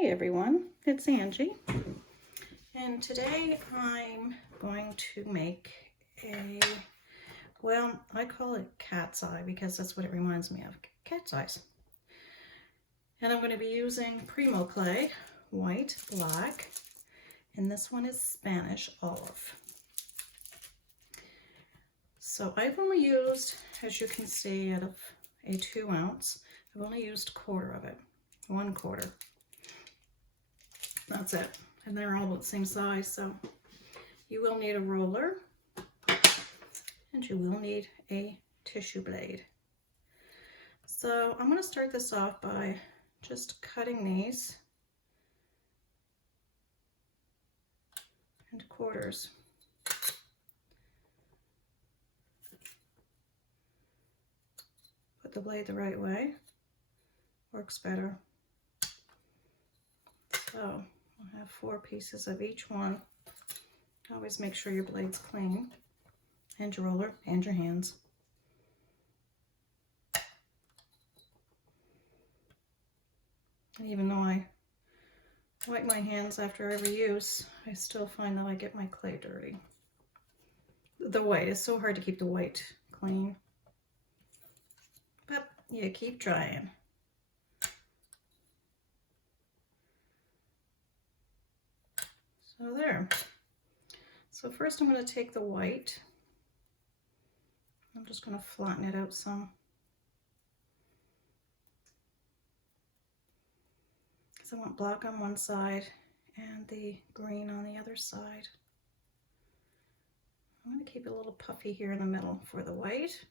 Hey everyone, it's Angie, and today I'm going to make a, well, I call it cat's eye because that's what it reminds me of, cat's eyes. And I'm going to be using Premo clay, white, black, and this one is Spanish olive. So I've only used, as you can see, out of a 2 ounce, I've only used 1/4 of it, 1/4. That's it. And they're all about the same size, so you will need a roller and you will need a tissue blade. So I'm going to start this off by just cutting these into quarters. Put the blade the right way, works better. So I'll have 4 pieces of each one. Always make sure your blade's clean, and your roller, and your hands. And even though I wipe my hands after every use, I still find that I get my clay dirty. The white, it's so hard to keep the white clean. But you keep trying. So there. So first I'm going to take the white. I'm just going to flatten it out some. Because I want black on one side and the green on the other side. I'm going to keep it a little puffy here in the middle for the white,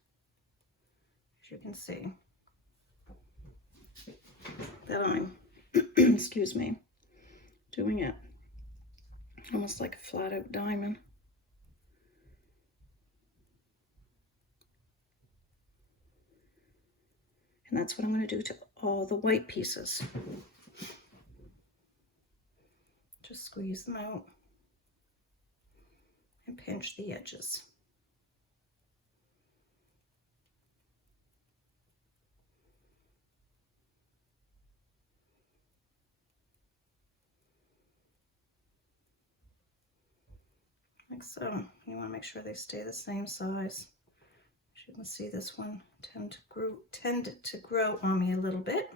as you can see. That I'm, excuse me, doing it almost like a flat out diamond. And that's what I'm going to do to all the white pieces. Just squeeze them out and pinch the edges. Like so. You want to make sure they stay the same size. As you can see, this one tend to grow on me a little bit.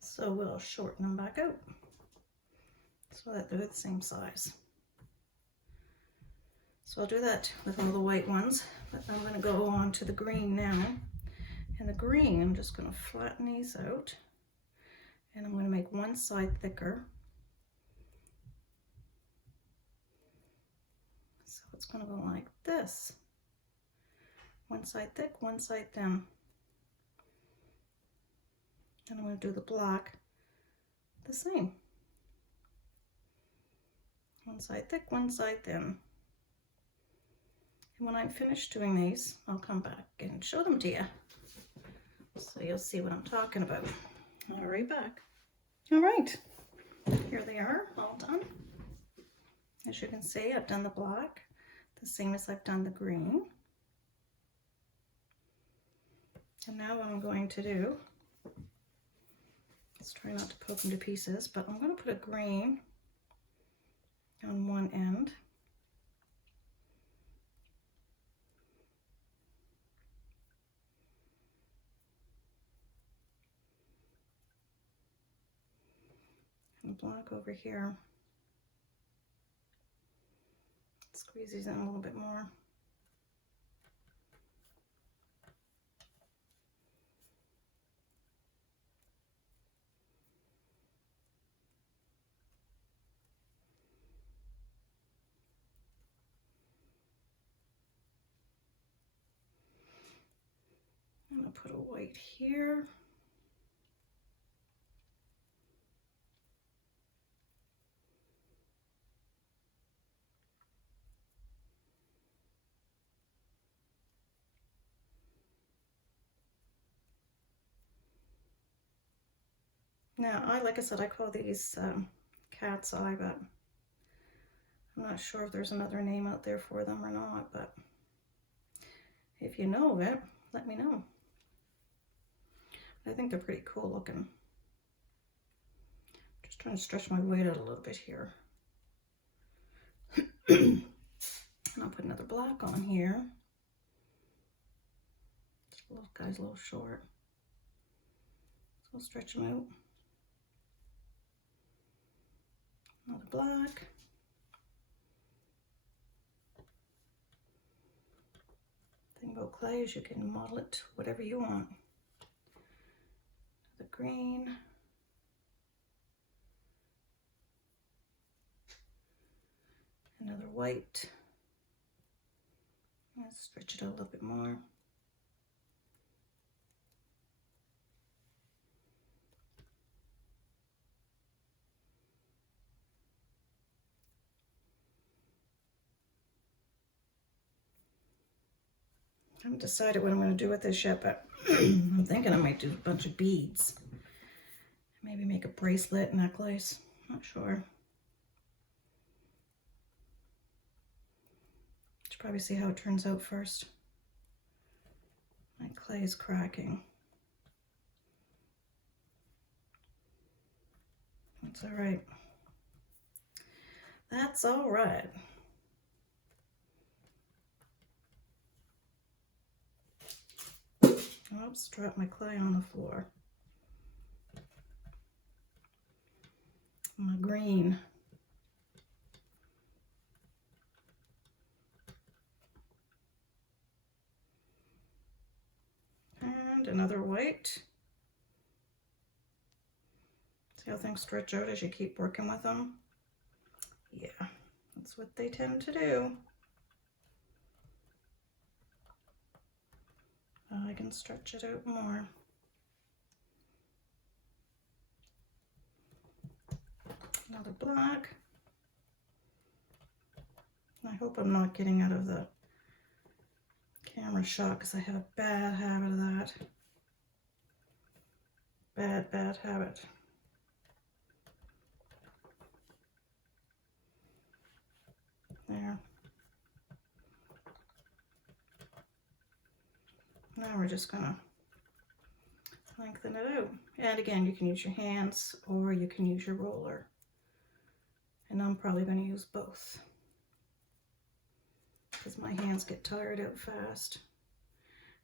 So we'll shorten them back out so that they're the same size. So I'll do that with all the white ones, but I'm going to go on to the green now. And the green, I'm just going to flatten these out, and I'm going to make one side thicker. So it's going to go like this. One side thick, one side thin. And I'm going to do the black the same. One side thick, one side thin. And when I'm finished doing these, I'll come back and show them to you. So you'll see what I'm talking about. I'll be right back. All right, here they are, all done. As you can see, I've done the black, the same as I've done the green. And now what I'm going to do, let's try not to poke them to pieces, but I'm going to put a green on one end. And black over here. Squeeze these in a little bit more. I'm going to put a white here. Now, like I said, I call these cat's eye, but I'm not sure if there's another name out there for them or not, but if you know of it, let me know. I think they're pretty cool looking. Just trying to stretch my weight out a little bit here. And I'll put another black on here. This little guy's a little short. So I'll stretch him out. Another black. The thing about clay is you can model it to whatever you want. The green. Another white. Let's stretch it out a little bit more. I haven't decided what I'm going to do with this yet, but I'm thinking I might do a bunch of beads. Maybe make a bracelet, necklace. Not sure. Should probably see how it turns out first. My clay is cracking. That's all right. That's all right. Oops, dropped my clay on the floor. My green. And another white. See how things stretch out as you keep working with them? Yeah, that's what they tend to do. I can stretch it out more. Another black. I hope I'm not getting out of the camera shot because I have a bad habit of that. Bad habit. There. Now we're just gonna lengthen it out. And again, you can use your hands or you can use your roller. And I'm probably gonna use both because my hands get tired out fast.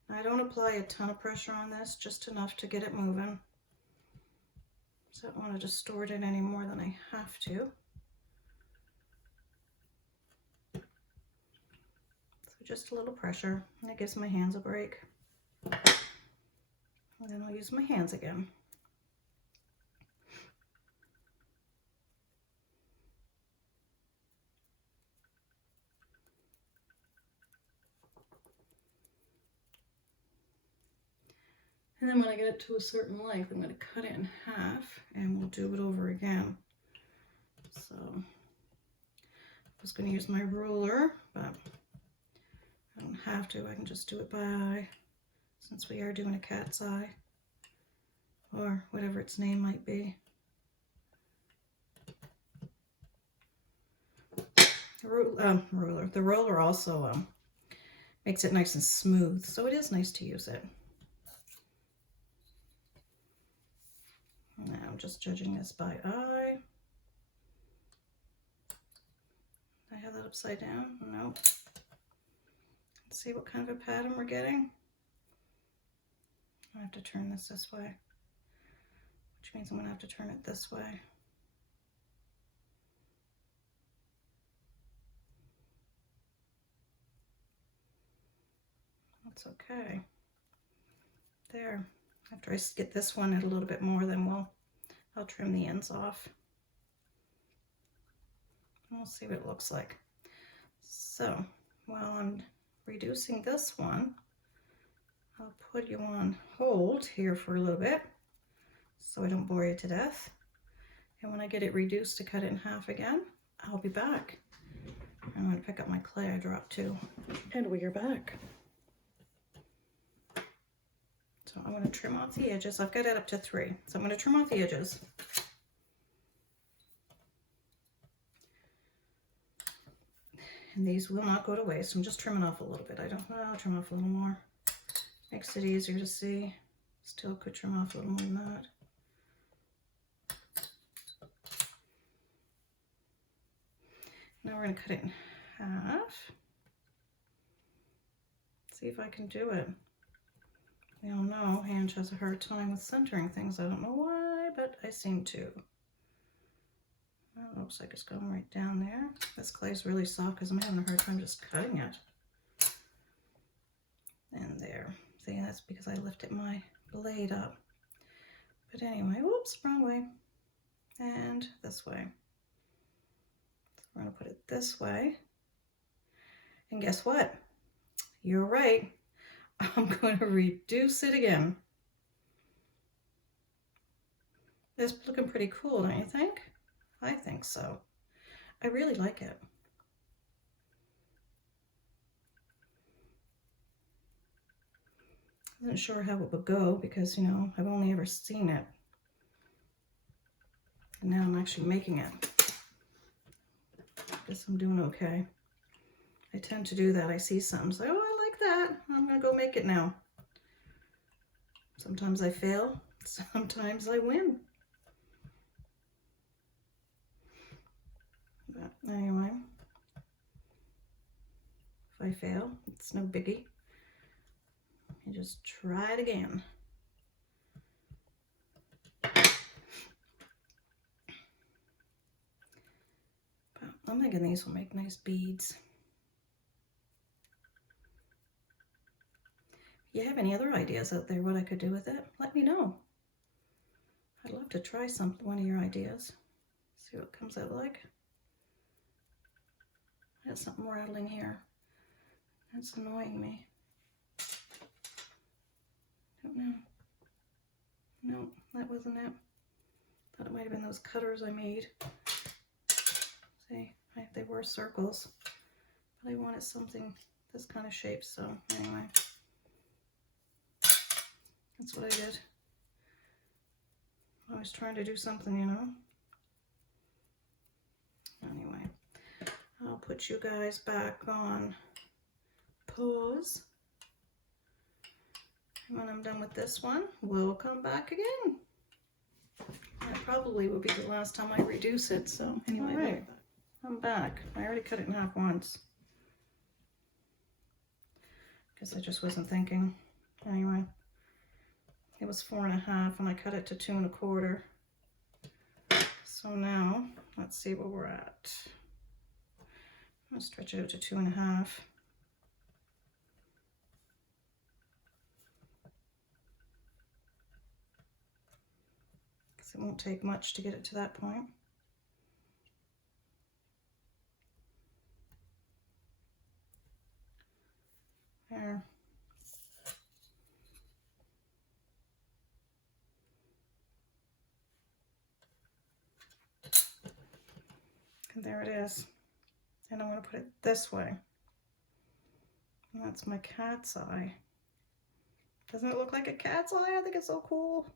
Now, I don't apply a ton of pressure on this, just enough to get it moving. So I don't want to distort it any more than I have to. So just a little pressure, and it gives my hands a break. And then I'll use my hands again. And then when I get it to a certain length, I'm going to cut it in half and we'll do it over again. So I was going to use my ruler, but I don't have to. I can just do it by eye since we are doing a cat's eye or whatever its name might be. The roller also makes it nice and smooth, so it is nice to use it. Now I'm just judging this by eye. I have that upside down? No. Let's see what kind of a pattern we're getting. I have to turn this way, which means I'm going to have to turn it this way. That's okay. There. After I get this one out a little bit more, then I'll trim the ends off. And we'll see what it looks like. So while I'm reducing this one, I'll put you on hold here for a little bit so I don't bore you to death. And when I get it reduced to cut it in half again, I'll be back. I'm going to pick up my clay I dropped too. And we are back. So I'm going to trim off the edges. I've got it up to 3. So I'm going to trim off the edges. And these will not go to waste. I'm just trimming off a little bit. I'll trim off a little more. Makes it easier to see. Still could trim off a little more than that. Now we're going to cut it in half. See if I can do it. We all know Ange has a hard time with centering things. I don't know why, but I seem to. Well, it looks like it's going right down there. This clay's really soft because I'm having a hard time just cutting it. And there. See, that's because I lifted my blade up. But anyway, whoops, wrong way. And this way. So we're going to put it this way. And guess what? You're right. I'm going to reduce it again. It's looking pretty cool, don't you think? I think so. I really like it. I wasn't sure how it would go because, you know, I've only ever seen it. And now I'm actually making it. Guess I'm doing okay. I tend to do that. I see something, say, oh, I like that. I'm going to go make it now. Sometimes I fail. Sometimes I win. But anyway, if I fail, it's no biggie. You just try it again. But I'm thinking these will make nice beads. If you have any other ideas out there what I could do with it, let me know. I'd love to try one of your ideas. See what it comes out like. I have something rattling here. That's annoying me. Don't know. No, that wasn't it. Thought it might have been those cutters I made. See, they were circles, but I wanted something this kind of shape, so anyway. That's what I did. I was trying to do something, you know. Anyway, I'll put you guys back on pause. And when I'm done with this one, we'll come back again. That probably will be the last time I reduce it, so anyway, all right, I'm back. I already cut it in half once. Guess I just wasn't thinking. Anyway. It was 4.5 and I cut it to 2 1/4. So now, let's see where we're at. I'm gonna stretch it out to 2 1/2. Because it won't take much to get it to that point. There. And there it is. And I'm going to put it this way. And that's my cat's eye. Doesn't it look like a cat's eye? I think it's so cool.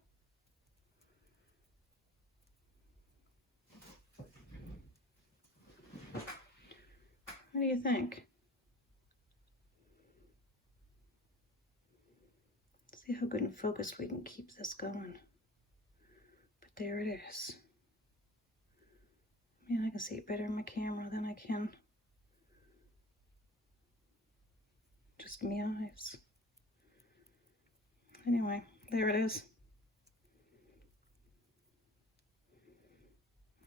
What do you think? See how good and focused we can keep this going. But there it is. Man, I can see it better in my camera than I can just my eyes. Anyway, there it is.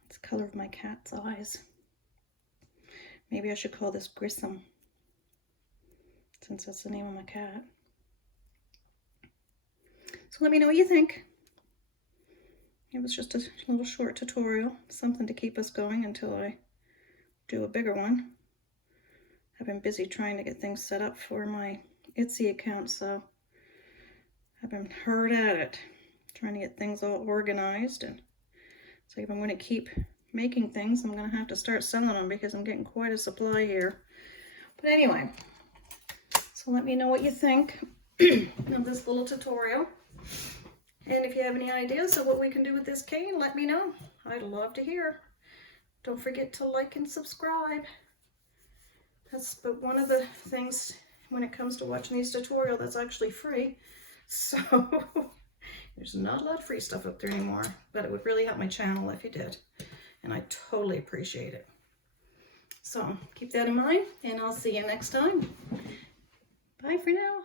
It's the color of my cat's eyes. Maybe I should call this Grissom, since that's the name of my cat. So let me know what you think. It was just a little short tutorial, something to keep us going until I do a bigger one. I've been busy trying to get things set up for my Etsy account, so I've been hard at it, trying to get things all organized. And so if I'm going to keep making things, I'm going to have to start selling them because I'm getting quite a supply here. But anyway, so let me know what you think of this little tutorial. And if you have any ideas of what we can do with this cane, let me know. I'd love to hear. Don't forget to like and subscribe. That's but one of the things when it comes to watching these tutorials that's actually free. So there's not a lot of free stuff up there anymore, but it would really help my channel if you did. And I totally appreciate it. So keep that in mind, and I'll see you next time. Bye for now.